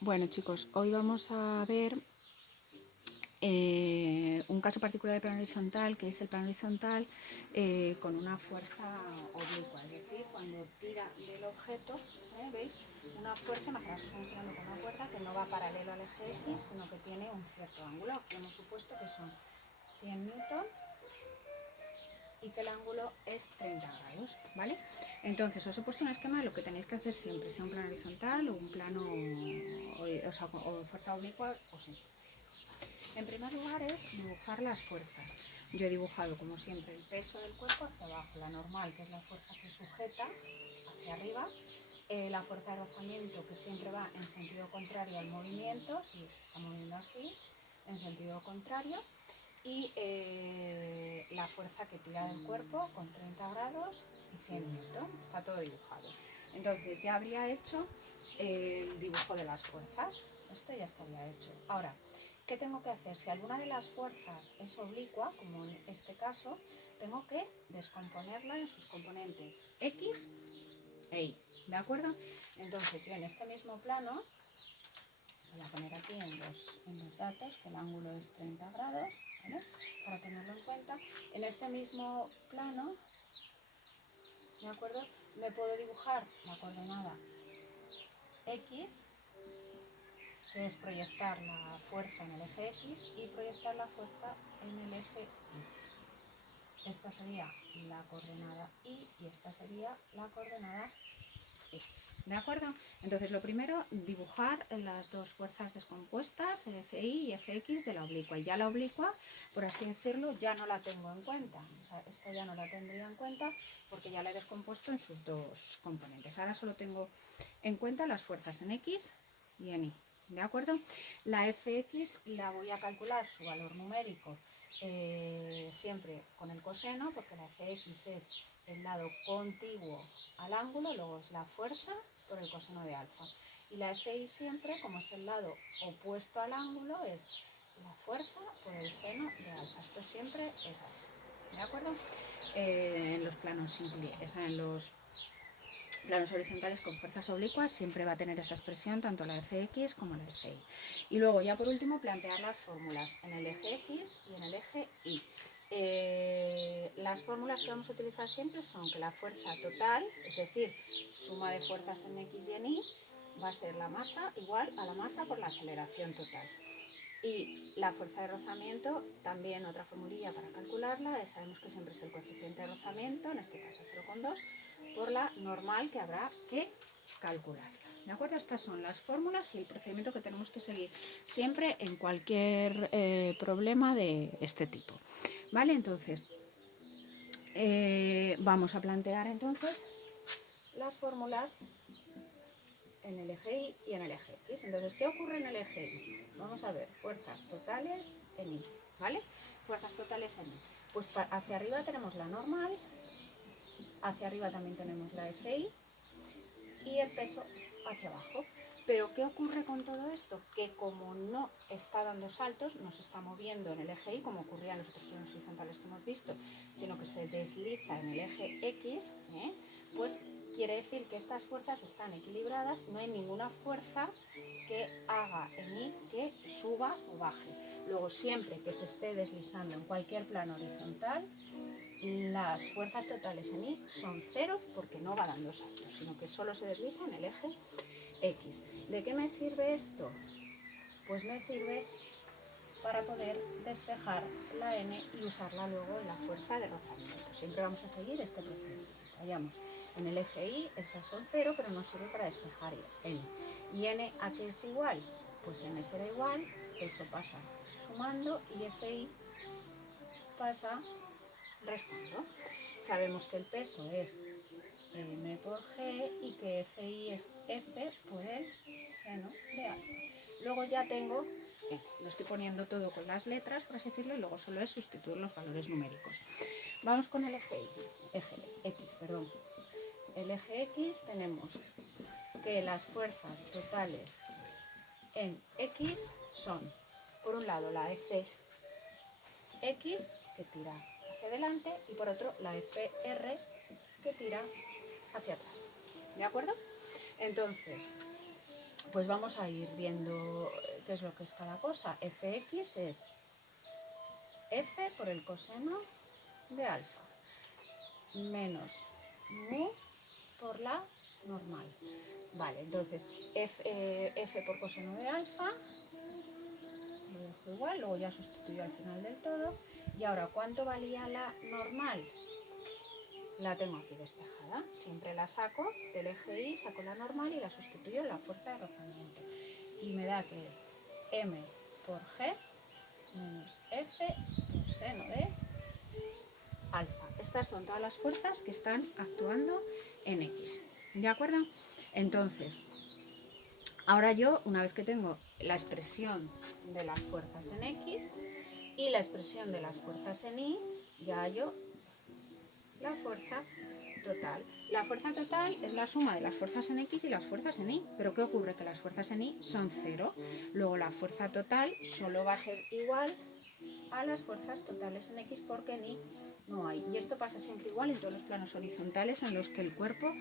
Bueno chicos, hoy vamos a ver un caso particular de plano horizontal, que es el plano horizontal con una fuerza oblicua, es decir, cuando tira del objeto, ¿veis? Una fuerza, imaginaos que estamos tirando con una cuerda que no va paralelo al eje X, sino que tiene un cierto ángulo. Aquí hemos supuesto que son 100 newton y que el ángulo es 30 grados, ¿vale? Entonces os he puesto un esquema de lo que tenéis que hacer siempre, sea un plano horizontal o un plano, o fuerza oblicua o sin. En primer lugar es dibujar las fuerzas. Yo he dibujado, como siempre, el peso del cuerpo hacia abajo, la normal, que es la fuerza que sujeta, hacia arriba, la fuerza de rozamiento, que siempre va en sentido contrario al movimiento, si se está moviendo así, en sentido contrario, y la fuerza que tira del cuerpo con 30 grados y 100 newton. Está todo dibujado. Entonces ya habría hecho el dibujo de las fuerzas. Esto ya estaría hecho. Ahora, ¿qué tengo que hacer? Si alguna de las fuerzas es oblicua, como en este caso, tengo que descomponerla en sus componentes X e Y. ¿De acuerdo? Entonces yo en este mismo plano voy a poner aquí en los datos que el ángulo es 30 grados, ¿vale? Para tenerlo en cuenta. En este mismo plano, ¿de acuerdo? Me puedo dibujar la coordenada X, que es proyectar la fuerza en el eje X y proyectar la fuerza en el eje Y. Esta sería la coordenada Y y esta sería la coordenada X, ¿de acuerdo? Entonces lo primero, dibujar las dos fuerzas descompuestas, FI y FX de la oblicua. Y ya la oblicua, por así decirlo, ya no la tengo en cuenta. O sea, esta ya no la tendría en cuenta porque ya la he descompuesto en sus dos componentes. Ahora solo tengo en cuenta las fuerzas en X y en Y, ¿de acuerdo? La FX la voy a calcular su valor numérico siempre con el coseno, porque la FX es el lado contiguo al ángulo, luego es la fuerza por el coseno de alfa. Y la FI siempre, como es el lado opuesto al ángulo, es la fuerza por el seno de alfa. Esto siempre es así, ¿de acuerdo? En los planos horizontales con fuerzas oblicuas siempre va a tener esa expresión tanto la FX como la FI. Y luego ya por último plantear las fórmulas en el eje X y en el eje Y. Las fórmulas que vamos a utilizar siempre son que la fuerza total, es decir, suma de fuerzas en X y en Y, va a ser la masa igual a la masa por la aceleración total. Y la fuerza de rozamiento, también otra formulilla para calcularla, sabemos que siempre es el coeficiente de rozamiento, en este caso 0,2, por la normal que habrá que calcularla. ¿De acuerdo? Estas son las fórmulas y el procedimiento que tenemos que seguir siempre en cualquier problema de este tipo. ¿Vale? Entonces, vamos a plantear entonces las fórmulas en el eje Y y en el eje X. Entonces, ¿qué ocurre en el eje Y? Vamos a ver, fuerzas totales en Y, ¿vale? Fuerzas totales en Y. Pues hacia arriba tenemos la normal, hacia arriba también tenemos la FI y el peso hacia abajo. Pero ¿qué ocurre con todo esto? Que como no está dando saltos, no se está moviendo en el eje Y, como ocurría en los otros planos horizontales que hemos visto, sino que se desliza en el eje X, pues quiere decir que estas fuerzas están equilibradas, no hay ninguna fuerza que haga en Y que suba o baje. Luego, siempre que se esté deslizando en cualquier plano horizontal, las fuerzas totales en Y son cero porque no va dando saltos, sino que solo se desliza en el eje X. ¿De qué me sirve esto? Pues me sirve para poder despejar la N y usarla luego en la fuerza de rozamiento. Siempre vamos a seguir este procedimiento. Vayamos en el eje Y, esas son cero, pero nos sirve para despejar N. ¿Y N a qué es igual? Pues N será igual, eso pasa sumando y FI pasa restando. Sabemos que el peso es M por G y que FI es F por el seno de alfa. Luego ya tengo, lo estoy poniendo todo con las letras, por así decirlo, y luego solo es sustituir los valores numéricos. Vamos con el eje X. El eje X tenemos que las fuerzas totales en X son, por un lado, la FX, que tira hacia adelante, y por otro, la FR, que tira hacia atrás. ¿De acuerdo? Entonces, pues vamos a ir viendo qué es lo que es cada cosa. Fx es f por el coseno de alfa menos mu por la normal. Vale, entonces f por coseno de alfa, lo dejo igual, luego ya sustituyo al final del todo. Y ahora, ¿cuánto valía la normal? La tengo aquí despejada, siempre la saco del eje Y, saco la normal y la sustituyo en la fuerza de rozamiento. Y me da que es m por g menos f por seno de alfa. Estas son todas las fuerzas que están actuando en X. ¿De acuerdo? Entonces, ahora yo, una vez que tengo la expresión de las fuerzas en X y la expresión de las fuerzas en Y, ya hallo la fuerza total. La fuerza total es la suma de las fuerzas en X y las fuerzas en Y. Pero ¿qué ocurre? Que las fuerzas en Y son 0. Luego la fuerza total solo va a ser igual a las fuerzas totales en X porque en Y no hay. Y esto pasa siempre igual en todos los planos horizontales en los que el cuerpo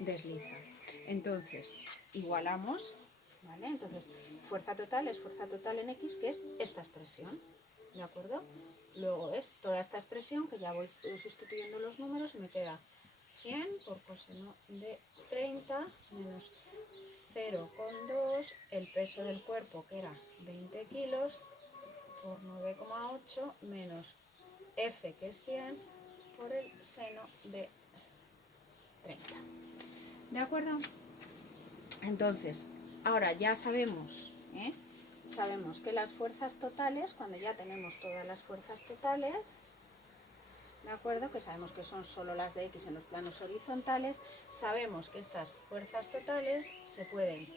desliza. Entonces, igualamos, ¿vale? Entonces, fuerza total es fuerza total en X, que es esta expresión, ¿de acuerdo? Luego es toda esta expresión que ya voy sustituyendo los números y me queda 100 por coseno de 30 menos 0,2, el peso del cuerpo que era 20 kilos, por 9,8 menos f que es 100 por el seno de 30. ¿De acuerdo? Entonces, ahora ya sabemos, sabemos que las fuerzas totales, cuando ya tenemos todas las fuerzas totales, ¿de acuerdo? Que sabemos que son solo las de X en los planos horizontales, sabemos que estas fuerzas totales se pueden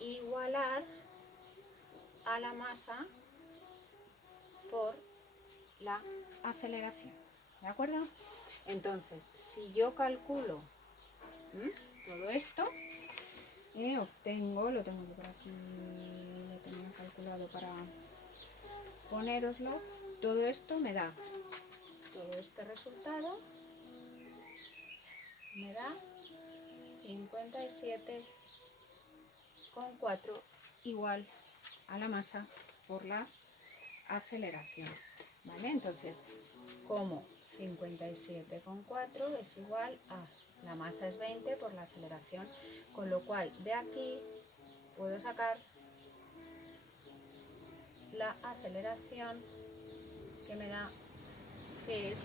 igualar a la masa por la aceleración, ¿de acuerdo? Entonces, si yo calculo todo esto, obtengo, lo tengo por aquí, lo tenía calculado para ponéroslo, todo esto me da, todo este resultado me da 57,4 igual a la masa por la aceleración, ¿vale? Entonces, como 57,4 es igual a la masa es 20 por la aceleración, con lo cual de aquí puedo sacar la aceleración que me da, que es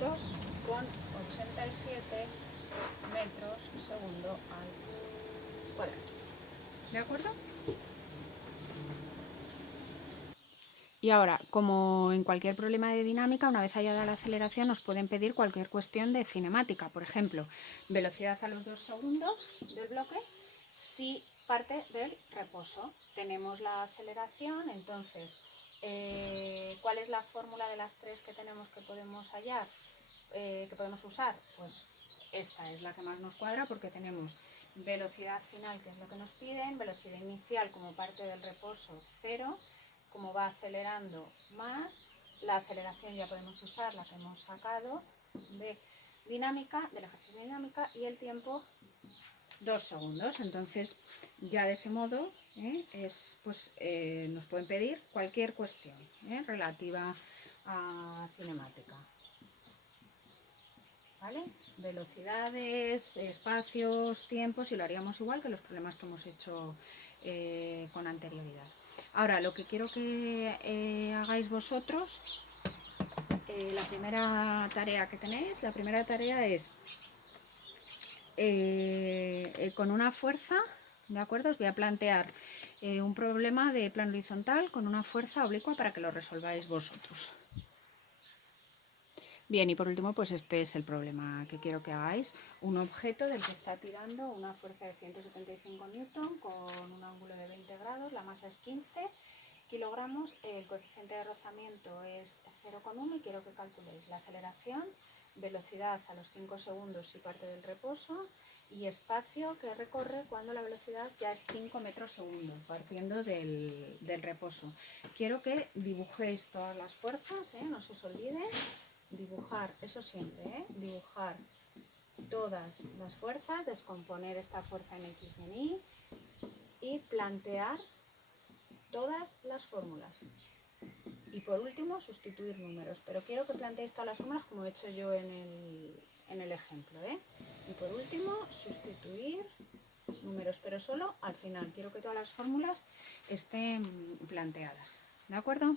2,87 metros segundo al cuadrado. ¿De acuerdo? Y ahora, como en cualquier problema de dinámica, una vez hallada la aceleración, nos pueden pedir cualquier cuestión de cinemática. Por ejemplo, velocidad a los 2 segundos del bloque si parte del reposo. Tenemos la aceleración, entonces, ¿cuál es la fórmula de las tres que tenemos que podemos hallar, que podemos usar? Pues esta es la que más nos cuadra porque tenemos velocidad final, que es lo que nos piden, velocidad inicial como parte del reposo 0, como va acelerando más, la aceleración ya podemos usar la que hemos sacado de dinámica, del ejercicio de dinámica, y el tiempo 2 segundos. Entonces ya de ese modo nos pueden pedir cualquier cuestión relativa a cinemática. ¿Vale? Velocidades, espacios, tiempos, y lo haríamos igual que los problemas que hemos hecho con anterioridad. Ahora, lo que quiero que hagáis vosotros, la primera tarea que tenéis, la primera tarea es con una fuerza, ¿de acuerdo? Os voy a plantear un problema de plano horizontal con una fuerza oblicua para que lo resolváis vosotros. Bien, y por último, pues este es el problema que quiero que hagáis. Un objeto del que está tirando una fuerza de 175 newton con un ángulo de 20 grados, la masa es 15 kilogramos, el coeficiente de rozamiento es 0,1 y quiero que calculéis la aceleración, velocidad a los 5 segundos si parte del reposo y espacio que recorre cuando la velocidad ya es 5 metros segundo, partiendo del reposo. Quiero que dibujéis todas las fuerzas, no se os olvide. Dibujar, eso siempre, dibujar todas las fuerzas, descomponer esta fuerza en X y en Y, plantear todas las fórmulas. Y por último, sustituir números. Pero quiero que planteéis todas las fórmulas como he hecho yo en el ejemplo, ¿eh? Y por último, sustituir números, pero solo al final. Quiero que todas las fórmulas estén planteadas. ¿De acuerdo?